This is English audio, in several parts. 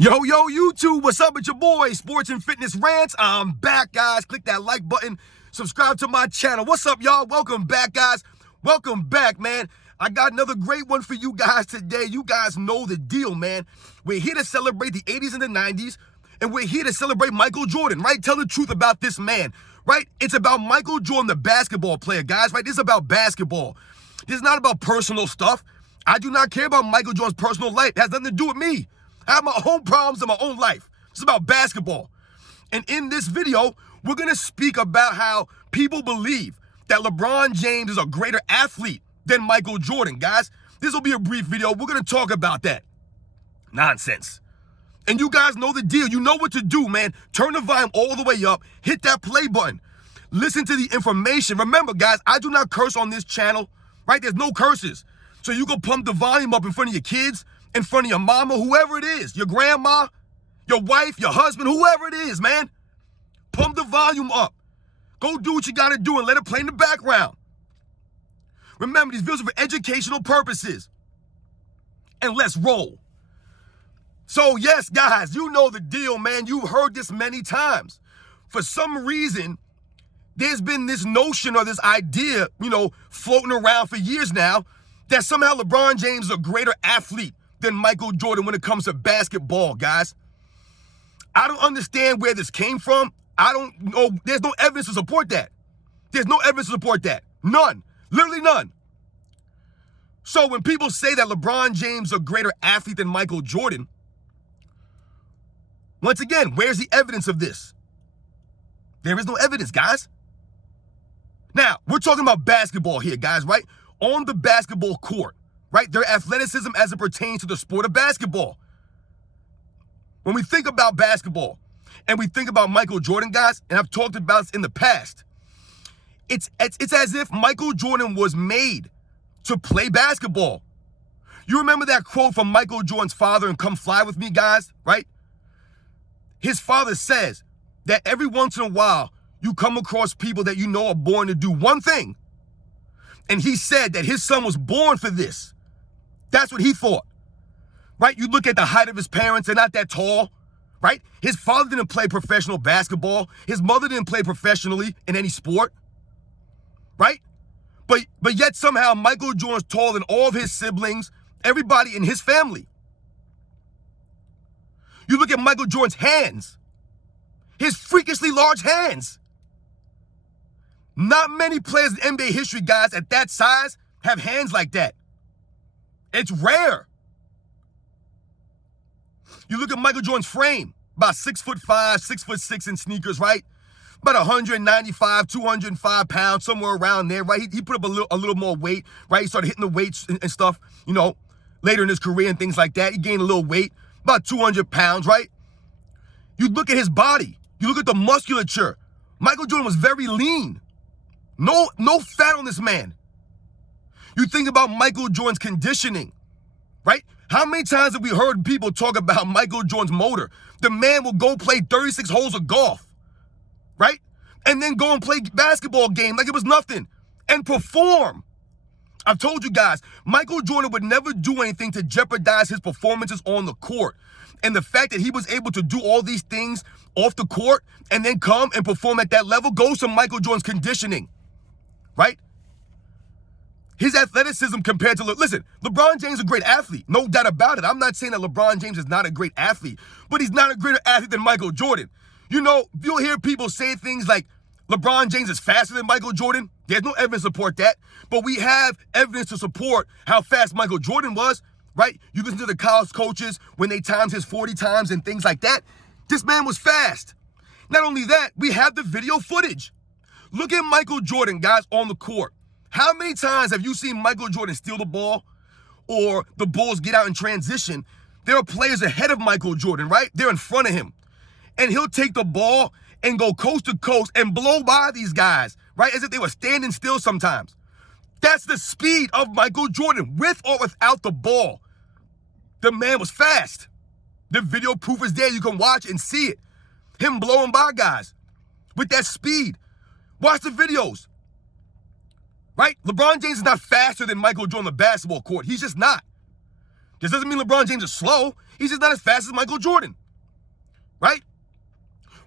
Yo, YouTube, what's up with your boy, Sports and Fitness Rants? I'm back, guys. Click that like button. Subscribe to my channel. What's up, y'all? Welcome back, guys. Welcome back, man. I got another great one for you guys today. You guys know the deal, man. We're here to celebrate the 80s and the 90s, and we're here to celebrate Michael Jordan, right? Tell the truth about this man, right? It's about Michael Jordan, the basketball player, guys, right? This is about basketball. This is not about personal stuff. I do not care about Michael Jordan's personal life. It has nothing to do with me. I have my own problems in my own life. It's about basketball. And in this video, we're going to speak about how people believe that LeBron James is a greater athlete than Michael Jordan, guys. This will be a brief video. We're going to talk about that nonsense. And you guys know the deal. You know what to do, man. Turn the volume all the way up. Hit that play button. Listen to the information. Remember, guys, I do not curse on this channel, right? There's no curses. So you can pump the volume up in front of your kids, in front of your mama, whoever it is, your grandma, your wife, your husband, whoever it is, man. Pump the volume up. Go do what you got to do and let it play in the background. Remember, these videos are for educational purposes. And let's roll. So, yes, guys, you know the deal, man. You've heard this many times. For some reason, there's been this notion or this idea, floating around for years now that somehow LeBron James is a greater athlete than Michael Jordan when it comes to basketball, guys. I don't understand where this came from. I don't know. There's no evidence to support that. There's no evidence to support that. None. Literally none. So when people say that LeBron James is a greater athlete than Michael Jordan, once again, where's the evidence of this? There is no evidence, guys. Now, we're talking about basketball here, guys, right? On the basketball court, right? Their athleticism as it pertains to the sport of basketball. When we think about basketball and we think about Michael Jordan, guys, and I've talked about this in the past, it's as if Michael Jordan was made to play basketball. You remember that quote from Michael Jordan's father in Come Fly With Me, guys, right? His father says that every once in a while you come across people that you know are born to do one thing. And he said that his son was born for this. That's what he thought, right? You look at the height of his parents, they're not that tall, right? His father didn't play professional basketball. His mother didn't play professionally in any sport, right? But yet somehow Michael Jordan's taller than all of his siblings, everybody in his family. You look at Michael Jordan's hands, his freakishly large hands. Not many players in NBA history, guys, at that size have hands like that. It's rare. You look at Michael Jordan's frame, about 6'5", 6'6" in sneakers, right? About 195, 205 pounds, somewhere around there, right? He put up a little more weight, right? He started hitting the weights and stuff, later in his career and things like that. He gained a little weight, about 200 pounds, right? You look at his body. You look at the musculature. Michael Jordan was very lean. No fat on this man. You think about Michael Jordan's conditioning, right? How many times have we heard people talk about Michael Jordan's motor? The man will go play 36 holes of golf, right? And then go and play basketball game like it was nothing and perform. I've told you guys, Michael Jordan would never do anything to jeopardize his performances on the court. And the fact that he was able to do all these things off the court and then come and perform at that level goes to Michael Jordan's conditioning, right? His athleticism compared to, listen, LeBron James is a great athlete, no doubt about it. I'm not saying that LeBron James is not a great athlete, but he's not a greater athlete than Michael Jordan. You'll hear people say things like LeBron James is faster than Michael Jordan. There's no evidence to support that, but we have evidence to support how fast Michael Jordan was, right? You listen to the college coaches when they times his 40 times and things like that. This man was fast. Not only that, we have the video footage. Look at Michael Jordan, guys, on the court. How many times have you seen Michael Jordan steal the ball or the Bulls get out in transition? There are players ahead of Michael Jordan, right? They're in front of him. And he'll take the ball and go coast to coast and blow by these guys, right? As if they were standing still sometimes. That's the speed of Michael Jordan, with or without the ball. The man was fast. The video proof is there. You can watch and see it. Him blowing by guys with that speed. Watch the videos. Right? LeBron James is not faster than Michael Jordan on the basketball court. He's just not. This doesn't mean LeBron James is slow. He's just not as fast as Michael Jordan, right?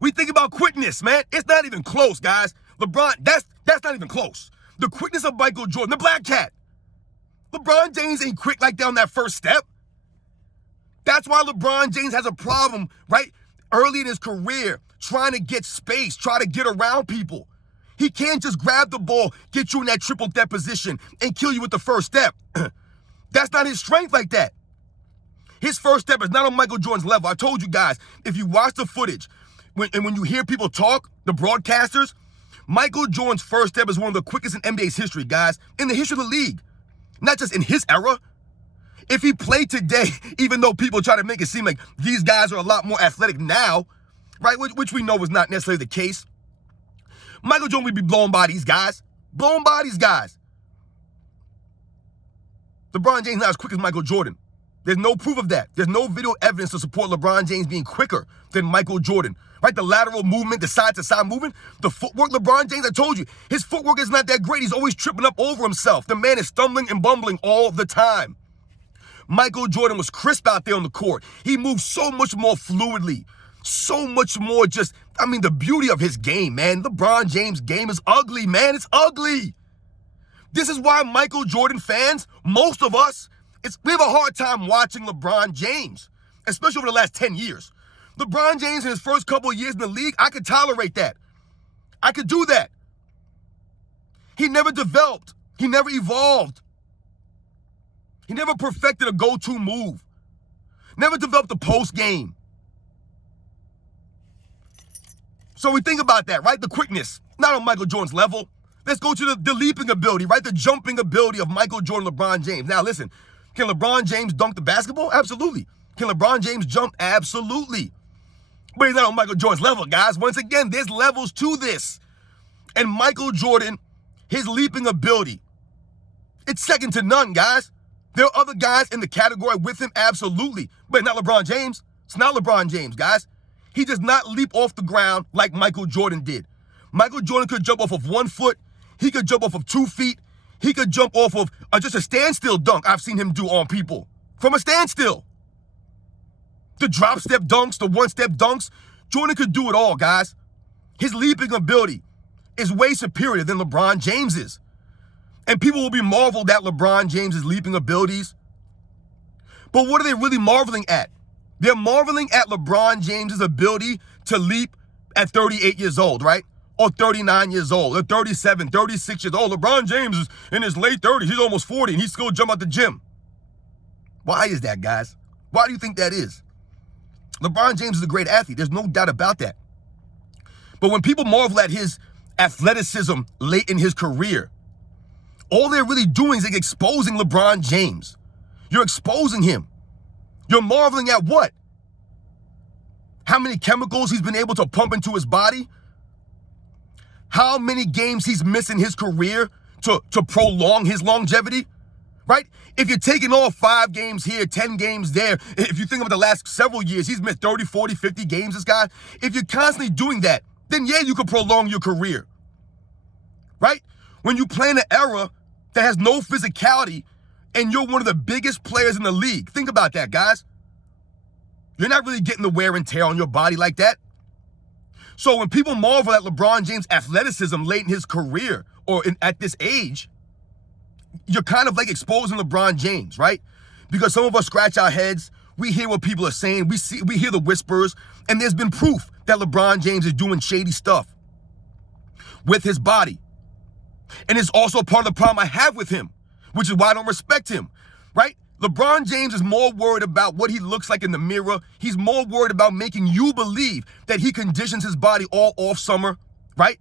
We think about quickness, man. It's not even close, guys. LeBron, that's not even close. The quickness of Michael Jordan, the black cat. LeBron James ain't quick like that on that first step. That's why LeBron James has a problem, right? Early in his career, trying to get space, try to get around people. He can't just grab the ball, get you in that triple threat position, and kill you with the first step. That's not his strength like that. His first step is not on Michael Jordan's level. I told you guys, if you watch the footage, when you hear people talk, the broadcasters, Michael Jordan's first step is one of the quickest in NBA's history, guys, in the history of the league. Not just in his era. If he played today, even though people try to make it seem like these guys are a lot more athletic now, right, which we know is not necessarily the case, Michael Jordan would be blown by these guys. Blown by these guys. LeBron James is not as quick as Michael Jordan. There's no proof of that. There's no video evidence to support LeBron James being quicker than Michael Jordan. Right? The lateral movement, the side-to-side movement, the footwork. LeBron James, I told you, his footwork is not that great. He's always tripping up over himself. The man is stumbling and bumbling all the time. Michael Jordan was crisp out there on the court. He moved so much more fluidly. So much more just, the beauty of his game, man. LeBron James' game is ugly, man. It's ugly. This is why Michael Jordan fans, most of us, we have a hard time watching LeBron James, especially over the last 10 years. LeBron James in his first couple of years in the league, I could tolerate that. I could do that. He never developed. He never evolved. He never perfected a go-to move. Never developed a post game. So we think about that, right? The quickness, not on Michael Jordan's level. Let's go to the leaping ability, right? The jumping ability of Michael Jordan, LeBron James. Now listen, can LeBron James dunk the basketball? Absolutely. Can LeBron James jump? Absolutely. But he's not on Michael Jordan's level, guys. Once again, there's levels to this. And Michael Jordan, his leaping ability, it's second to none, guys. There are other guys in the category with him, absolutely. But not LeBron James. It's not LeBron James, guys. He does not leap off the ground like Michael Jordan did. Michael Jordan could jump off of 1 foot. He could jump off of 2 feet. He could jump off of just a standstill dunk I've seen him do on people. From a standstill. The drop step dunks, the one-step dunks. Jordan could do it all, guys. His leaping ability is way superior than LeBron James's. And people will be marveled at LeBron James's leaping abilities. But what are they really marveling at? They're marveling at LeBron James's ability to leap at 38 years old, right? Or 39 years old, or 37, 36 years old. LeBron James is in his late 30s. He's almost 40, and he still jump out the gym. Why is that, guys? Why do you think that is? LeBron James is a great athlete. There's no doubt about that. But when people marvel at his athleticism late in his career, all they're really doing is exposing LeBron James. You're exposing him. You're marveling at what? How many chemicals he's been able to pump into his body? How many games he's missed in his career to prolong his longevity, right? If you're taking all 5 games here, 10 games there, if you think about the last several years, he's missed 30, 40, 50 games, this guy. If you're constantly doing that, then yeah, you could prolong your career, right? When you play in an era that has no physicality and you're one of the biggest players in the league, think about that, guys. You're not really getting the wear and tear on your body like that. So when people marvel at LeBron James' athleticism late in his career or at this age, you're kind of like exposing LeBron James, right? Because some of us scratch our heads, we hear what people are saying, we hear the whispers, and there's been proof that LeBron James is doing shady stuff with his body. And it's also part of the problem I have with him, which is why I don't respect him, right? LeBron James is more worried about what he looks like in the mirror. He's more worried about making you believe that he conditions his body all off summer, right?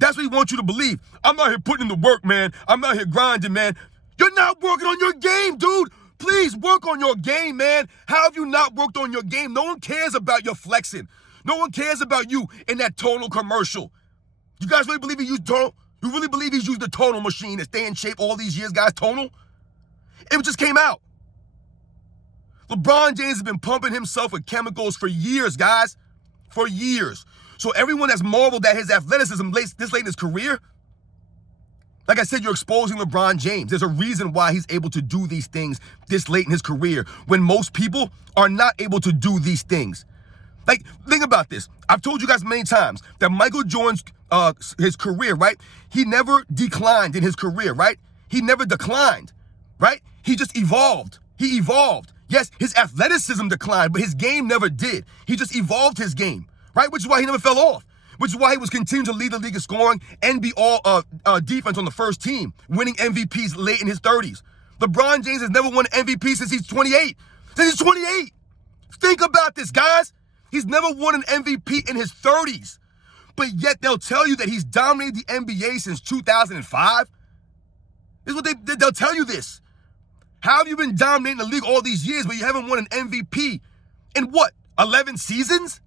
That's what he wants you to believe. I'm out here putting in the work, man. I'm out here grinding, man. You're not working on your game, dude. Please work on your game, man. How have you not worked on your game? No one cares about your flexing. No one cares about you in that tonal commercial. You guys really believe he used tonal? You really believe he's used the tonal machine to stay in shape all these years, guys? Tonal? It just came out. LeBron James has been pumping himself with chemicals for years, guys. For years. So everyone that's marveled at his athleticism this late in his career, Like I said, you're exposing LeBron James. There's a reason why he's able to do these things this late in his career when most people are not able to do these things. Like, think about this. I've told you guys many times that Michael Jordan's his career, right? He never declined in his career, right? He never declined, right? He just evolved. He evolved. Yes, his athleticism declined, but his game never did. He just evolved his game, right? Which is why he never fell off. Which is why he was continuing to lead the league in scoring and be all defense on the first team, winning MVPs late in his 30s. LeBron James has never won an MVP since he's 28. Since he's 28. Think about this, guys. He's never won an MVP in his 30s. But yet they'll tell you that he's dominated the NBA since 2005. This is what they'll tell you this. How have you been dominating the league all these years, but you haven't won an MVP in what, 11 seasons?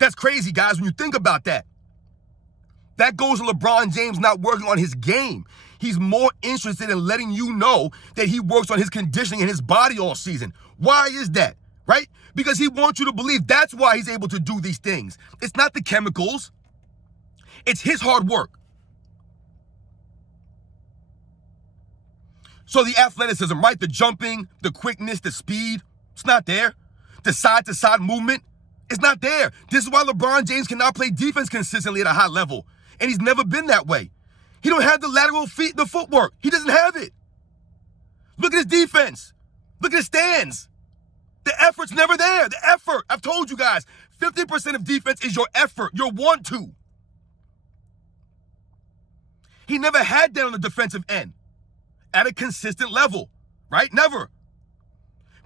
That's crazy, guys, when you think about that. That goes to LeBron James not working on his game. He's more interested in letting you know that he works on his conditioning and his body all season. Why is that, right? Because he wants you to believe that's why he's able to do these things. It's not the chemicals. It's his hard work. So the athleticism, right? The jumping, the quickness, the speed, it's not there. The side-to-side movement, it's not there. This is why LeBron James cannot play defense consistently at a high level. And he's never been that way. He don't have the lateral feet, the footwork. He doesn't have it. Look at his defense. Look at his stands. The effort's never there. The effort. I've told you guys, 50% of defense is your effort, your want to. He never had that on the defensive end at a consistent level, right? Never.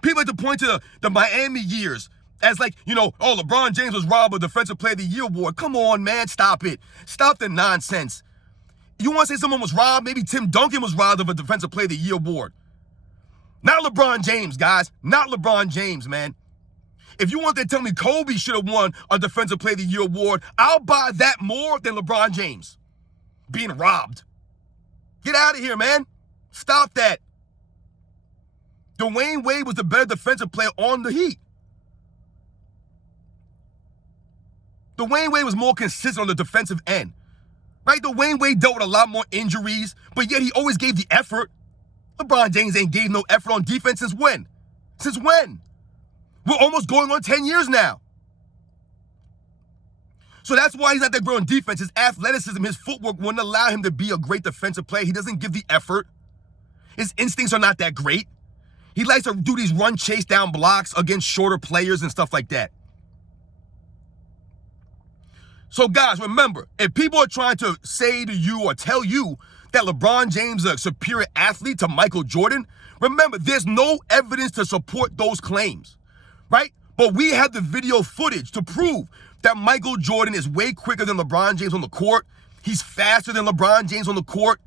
People like to point to the Miami years as like, oh, LeBron James was robbed of Defensive Player of the Year award. Come on, man, stop it. Stop the nonsense. You want to say someone was robbed? Maybe Tim Duncan was robbed of a Defensive Player of the Year award. Not LeBron James, guys. Not LeBron James, man. If you want to tell me Kobe should have won a Defensive Player of the Year award, I'll buy that more than LeBron James being robbed. Get out of here, man. Stop that. Dwayne Wade was the better defensive player on the Heat. Dwayne Wade was more consistent on the defensive end, right? Dwayne Wade dealt with a lot more injuries, but yet he always gave the effort. LeBron James ain't gave no effort on defense since when? Since when? We're almost going on 10 years now. So that's why he's not that great on defense. His athleticism, his footwork wouldn't allow him to be a great defensive player. He doesn't give the effort. His instincts are not that great. He likes to do these run chase down blocks against shorter players and stuff like that. So guys, remember, if people are trying to say to you or tell you that LeBron James is a superior athlete to Michael Jordan, remember, there's no evidence to support those claims, right? But we have the video footage to prove that Michael Jordan is way quicker than LeBron James on the court. He's faster than LeBron James on the court.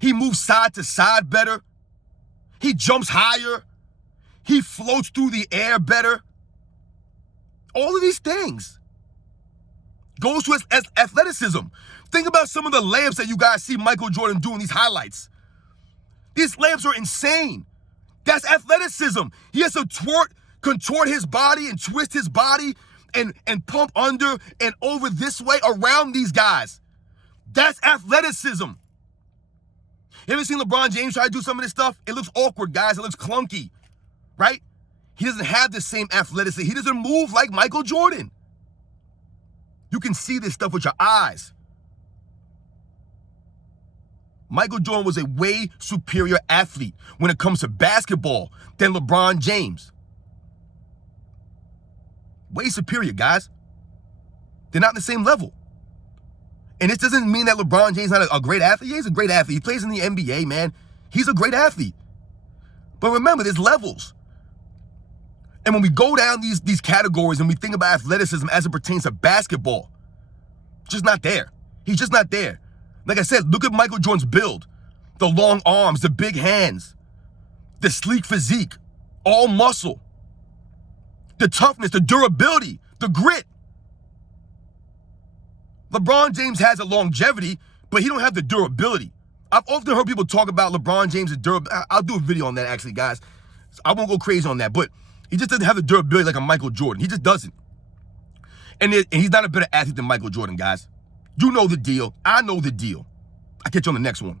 He moves side to side better. He jumps higher. He floats through the air better. All of these things goes to his athleticism. Think about some of the layups that you guys see Michael Jordan do in these highlights. These layups are insane. That's athleticism. He has to contort his body and twist his body and pump under and over this way around these guys. That's athleticism. You ever seen LeBron James try to do some of this stuff? It looks awkward, guys. It looks clunky, right? He doesn't have the same athleticism. He doesn't move like Michael Jordan. You can see this stuff with your eyes. Michael Jordan was a way superior athlete when it comes to basketball than LeBron James. Way superior, guys. They're not on the same level. And this doesn't mean that LeBron James is not a great athlete. Yeah, he's a great athlete. He plays in the NBA, man. He's a great athlete. But remember, there's levels. And when we go down these categories and we think about athleticism as it pertains to basketball, just not there. He's just not there. Like I said, look at Michael Jordan's build. The long arms, the big hands, the sleek physique, all muscle, the toughness, the durability, the grit. LeBron James has a longevity, but he don't have the durability. I've often heard people talk about LeBron James' durability. I'll do a video on that, actually, guys. I won't go crazy on that, but he just doesn't have the durability like a Michael Jordan. He just doesn't. And he's not a better athlete than Michael Jordan, guys. You know the deal. I know the deal. I'll catch you on the next one.